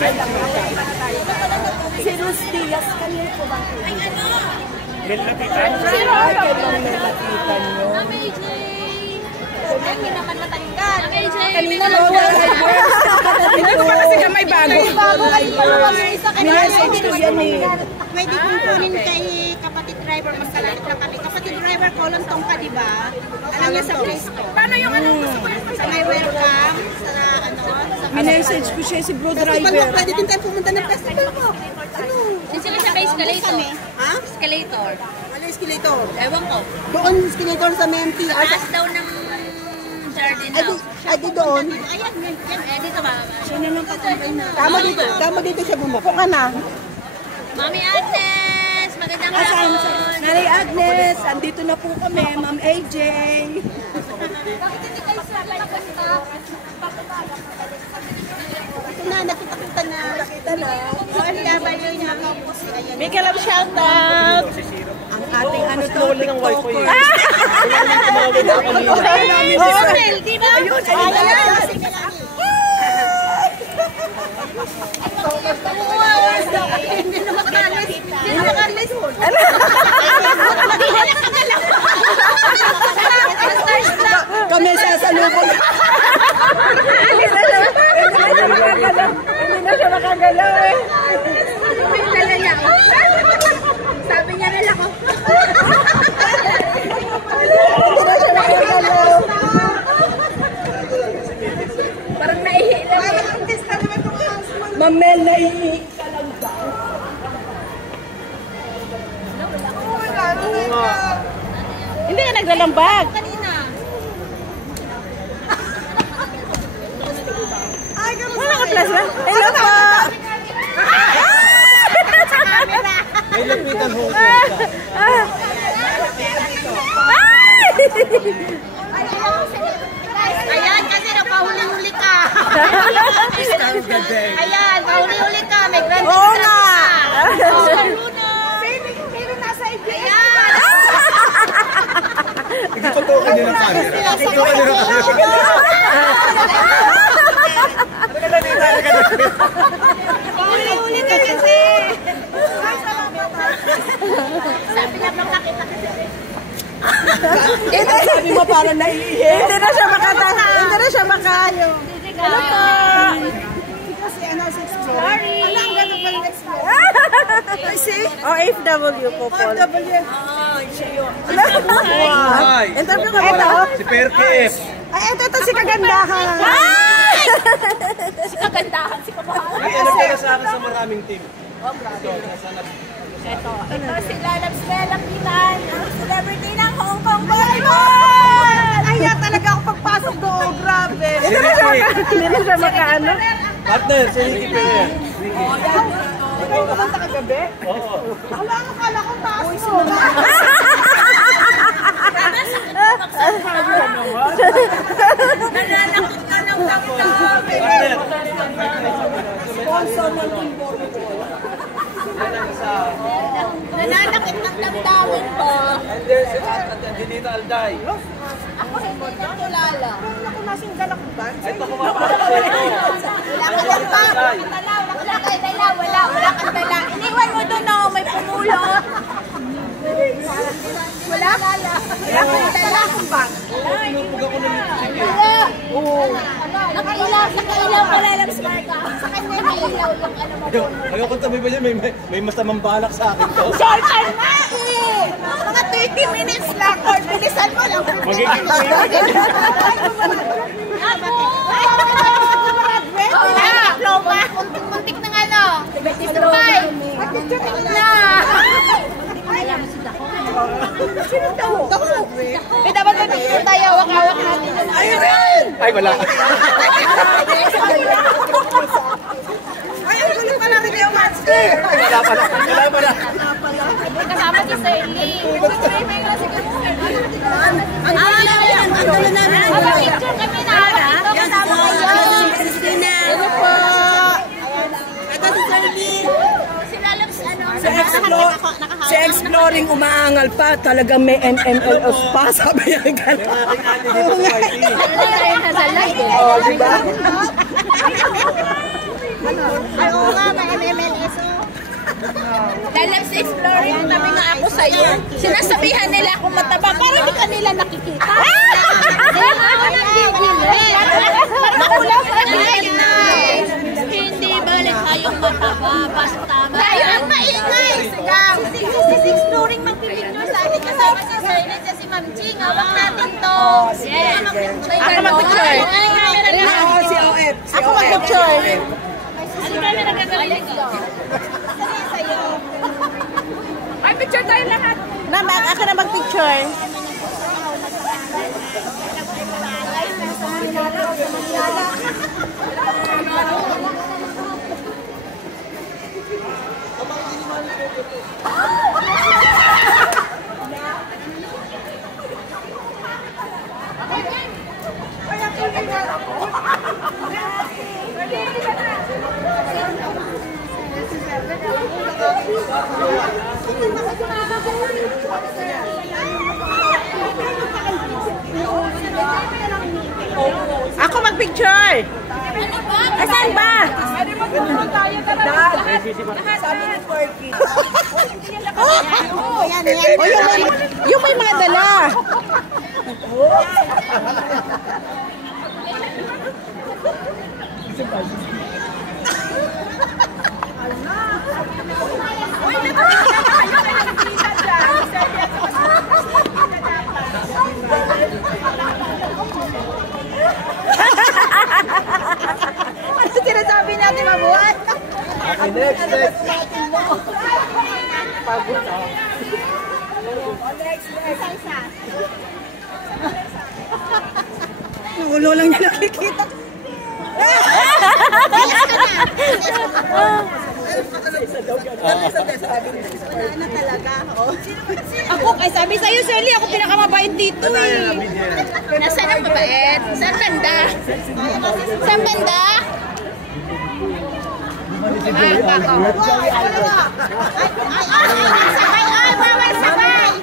Si Rus Diaz, kanina po ba? Ay, ano? Nelapitan? Ay, kailang nelapitan nyo. AJ! Hindi naman matanggal. AJ! Kanina lang po. Ito pa kasi may bago. May bago kayo pa isa kanina. Message ko yan eh. Pwede kong kunin kay kapatid driver, magkalalit lang kami. Kapatid driver, kolontong ka, di ba? Alam niya sa place ko. Paano yung ano? Sa may welcome, sa ano? Minessage ko siya si bro driver. Pwede din tayo pumunta ng festival ko. Ano? Sila sa escalator. Ha? Escalator. Ano escalator? Ewan ko. Doon escalator sa Memphi. Taas daw ng Jardine House. Ay, di doon. Ayan, dito ba? Tama dito siya bumuko ka na. Mami Agnes! Magandang hapon! Nanay Agnes, andito na po kami, Ma'am AJ. Bakit hindi kayo sa pagkasta? Ito na, nakita na. Nakita na. OFW niya campus. Big love shoutout. Ang ating ano to, TikToker. Hotel, di ba? Ayun, ayun. Hindi na makalis. Hindi na makalis. Kami sasalubong. Hindi na siya makagalaw eh. Dala niya. Sabi niya nila ko. Hindi na siya makagalaw. Parang naihi lang. Ma'am Mel, naihi ka lang daw. Hindi ka naglalambag. Kanina. Wala ka plus ba? Hello po! May lapitan ho. Ayan, kasi napahuli-huli ka. Ayan, pahuli-huli ka. May grand Oo nga! Pero nasa ayan. Ito ka din ang camera. Ito ka din ang camera. Pahuli-huli ka kasi. Sabi niya, nung nakita kasi. Sabi mo parang naiihi. Hindi na siya makayo. Ano po? Kasi ano, sorry. Alam, ganun ka nag-explore. Kasi? OFW po po. OFW. Siya yun. Hi! Interview ka pala. Si Perkis. Ay, ito si kagandahan. Si kagandahan, si kabahan. Ay, alam ka sa akin sa maraming team. Ito si Lalabs Melapitan, ang celebrity ng Hong Kong volleyball! Kaya talaga ako pagpasok doon. Grabe. Hindi na siya makaano. Partner, si Ricky Perez. Ikaw pumunta kagabi? Oo. Akala ko taas mo. Nananakot ka ng dami-dami! Sponsor ng team volleyball. Nananakit ng damdamin ko! And there's si Angelina Alday. Ako hindi na tulala. Ako nasing galakban. Ito kumapasok sa ito. Wala kang dala, wala kang dala. Iniwan mo doon na may pumulot. Wala kang dala. Pinupug ako ng lipstick eh. Nakailaw ko lang lang Marka. Sa kanya nakailaw yung ano mo. Ayoko tabi ba yan? May masamang balak sa akin to. Shorter na eh! Mga 30 minutes lang. Or bilisan mo lang. Magiging Diploma. Muntik ng ano? 25. Na. Sino daw? Eh, dapat may picture tayo. Hawak-hawak natin. Ay, wala. Ay, ang gulo pala rin yung master. Wala pala. Wala pala. Kasama si Sally. Picture kami na. Ito kasama kayo. Ano po? Ito si Sally. Si Lalabs, ano? Si Exploring umaangal pa. Talagang may MMLS pa. Sabi yan ka na. Aking ate dito sa YT. Ano na tayo nasa live? Oh, diba? Ay, Lalabs exploring, tabi nga ako sa'yo. Sinasabihan nila akong mataba, parang di kanila nakikita. Hindi balik kayong mataba, basta tayo ang maingay. Si exploring magpipicture sa atin kasama si Sernet at si Ma'am Ching. Hawak natin to. Ako mag-picture. Si OF. Ako mag-picture. Ay, picture tayo lahat. Naman, ako na mag-picture. Ako mag-picture! Asan ba? Sabi ni Porky. Yung may mga dala. Ano sinasabi natin, mabuhay? Next. Pagod na. Next. Ulo lang niya nakikita. Ako, kay sabi sa'yo, Shelly, ako pinakamabait dito eh. Nasaan ang mabait? Saan banda? Saan banda? Ay, bawal sabay!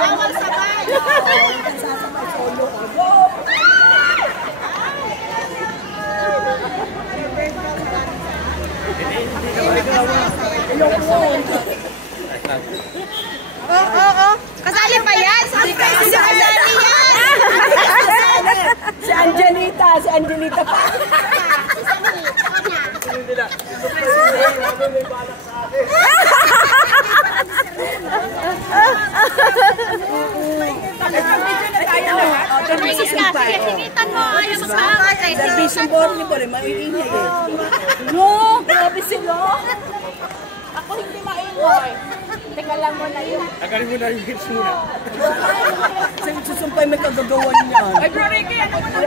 Bawal sabay! Kasali pa yan? Kasali yan! Si Angelita pa. Sinitan mo, ayaw magpahangat eh. Vision board niyo po rin, maiingay eh. No, grabe sila. Ako hindi maingay. Teka lang mo na yun. Tagalin mo na yung hits muna. Susumpay may kagagawan niya. Ay, bro, Ricky, ano mo na?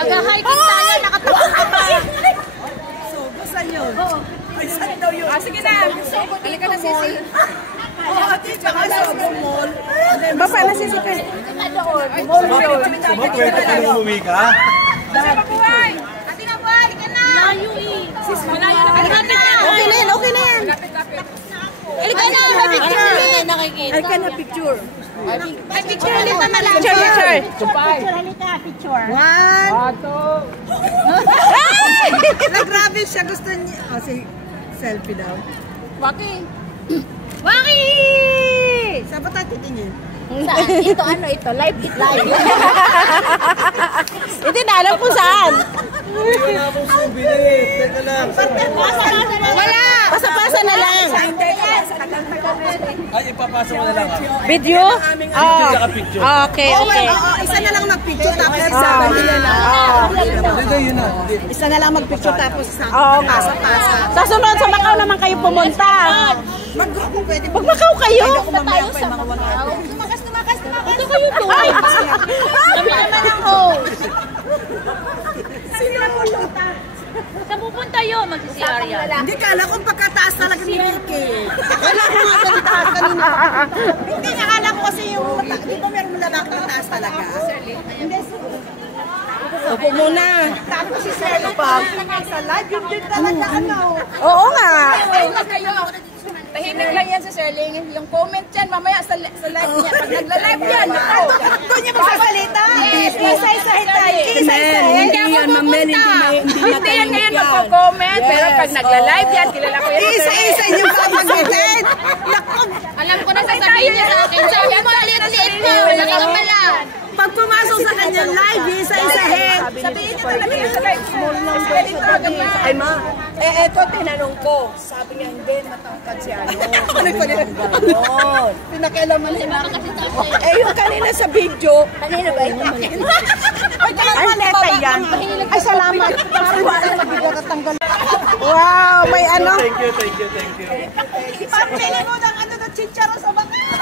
Mag-hiking tayo, nakatapos ka pa. So, saan yun? Ay, saan daw yun? Sige na. Halika na, Sisi. Oo, ati, tsaka sa mall. Bapa na, Sisi. Mall yun. Pwede ka nang umuwi ka? Ate na buhay, ka na! Malayo eh. Malayo na. Okay na yan, okay na yan. Halika na, may picture. Nakikita. Ay, ka na picture. Ay, picture ulit na lang. Picture. Picture, halika, picture. Grabe siya, gusto niya. Oh, si selfie daw. Waki. Waki! Saan ba tayo titingin? Saan? Ito ano ito? Live it live. Hindi na alam kung saan. Wala akong souvenir. Teka lang. Wala. Pasa-pasa na lang. Ay, ipapasa mo na lang. Video? Picture tsaka picture. Okay, okay. Isa na lang mag-picture tapos isama nila na. Hindi, yun na. Isa na lang mag-picture tapos isama. Oo. Pasa-pasa. Sa sunod sa Macau naman kayo pumunta. Mag-group pwede. Pag Macau kayo. Mamaya pa yung mga wala. Tumakas. Ito kayo to. Kami naman ang host. Sila pumunta. Saan pupunta yun? Magsisiyar yan. Hindi, kala ko pagkataas talaga ni Ricky. Kala ko nga ganun taas kanina. Hindi, nakala ko kasi yung di ba meron lalakang taas talaga? Hindi, upo muna. Tapos si Serlo pa. Sa live, yung din talaga ano. Oo nga. Tahimik lang yan si Sherling. Yung comment yan, mamaya sa live niya. Pag nagla-live yan, ako. Doon niya magsasalita. Isa-isahin tayo. Isa-isahin. Hindi ako pupunta. Hindi yan ngayon magpo-comment. Pero pag nagla-live yan, kilala ko yan. Isa-isa yung papagitin. Alam ko na sasabihin niya sa akin. Sabi mo, liit-liit mo. Wala ka pala. Pag pumasok sa kanyang live, isa-isahin. Sabihin niya talaga yung sa live. Ay ma, eto tinanong ko. Sabi niya, hindi, matangkad si ano. Ganon. Pinakialaman niya. Yung kanina sa video. Kanina ba ito? Ay, neta yan. Ay, salamat. Wow, may ano. Thank you, thank you, thank you. Pagpili mo ng ano na chicharo sa Macau.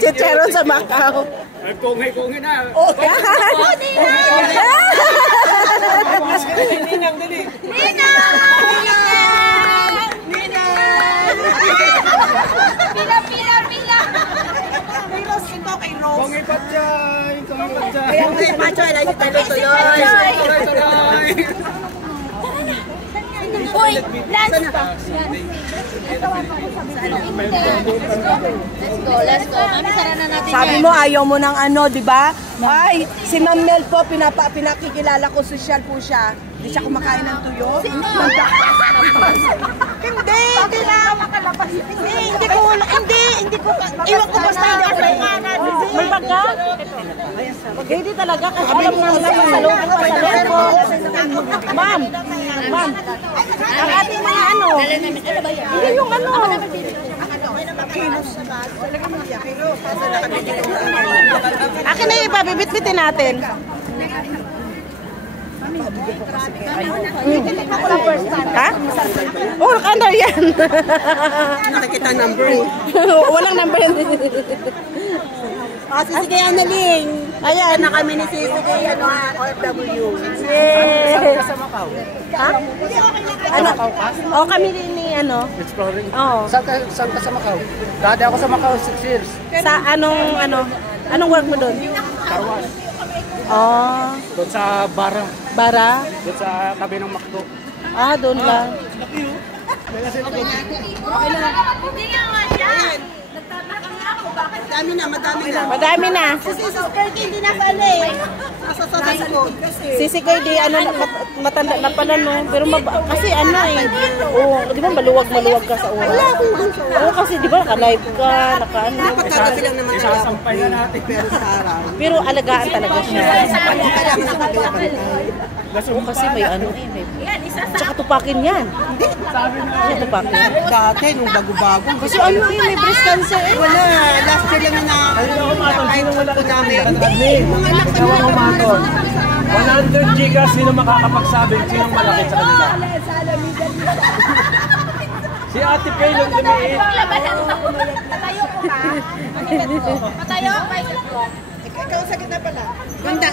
Chicharo sa Macau. Kungay na. Ninang, dali. Pila. Kay Rose, ito kay Rose. Kungay patchay. Kaya kay Pachoy, lagi tuloy-tuloy. Uy, lance pa. Let's go. Mami, sara na natin Sabi mo, ayaw mo ng ano, di ba? Ay, si Ma'am Mel po, pinakikilala ko, social po siya. Hindi siya kumakain ng tuyo. Hindi lang makalabas. Hindi ko, iwan ko basta hindi ako kailangan. May baga? Hindi talaga, kasi alam mo naman sa loob ko, sa loob ko. Ma'am, ang ating mga ano, hindi yung ano. Akin na yung ipabibit-bitin natin. Ha? Oh, naka-under yan. Nakikita number eh. Walang number yan. Sige, Analing. Ayan. Na kami ni Sisi kay OFW. Yes. Ha? Ano? Oh, kami rin ni ano? Exploring. Oo. Saan ka sa Macau? Dati ako sa Macau 6 years. Sa anong work mo doon? Carwash. Oh, Doon sa Bara. bara? Doon sa tabi ng McDo. Doon lang. Madami na. Hindi na sali. Sisi ko di ano matanda na pala no. Pero kasi ano di ba maluwag ka sa oras. Oo kasi di ba naka-live ka, naka-ano. Pagkagabi lang naman tayo. Sasampay na natin. Pero sa araw. Pero alagaan talaga siya. Kailangan na pagkagabi. Oo kasi may ano may. Tsaka tupakin yan. Siya tupakin. Dati, nung bago-bago. Kasi ano may breast cancer Wala, last year lang na Sino wala ka namin? Mga anak ko Ewan ko matol. 100 gigas, sino makakapagsabi? Sinong malaki sa kanila? Si Ate Pay lang lumiit. Patayo ko ka. Patayo. Ikaw sa kita pala. Ganda.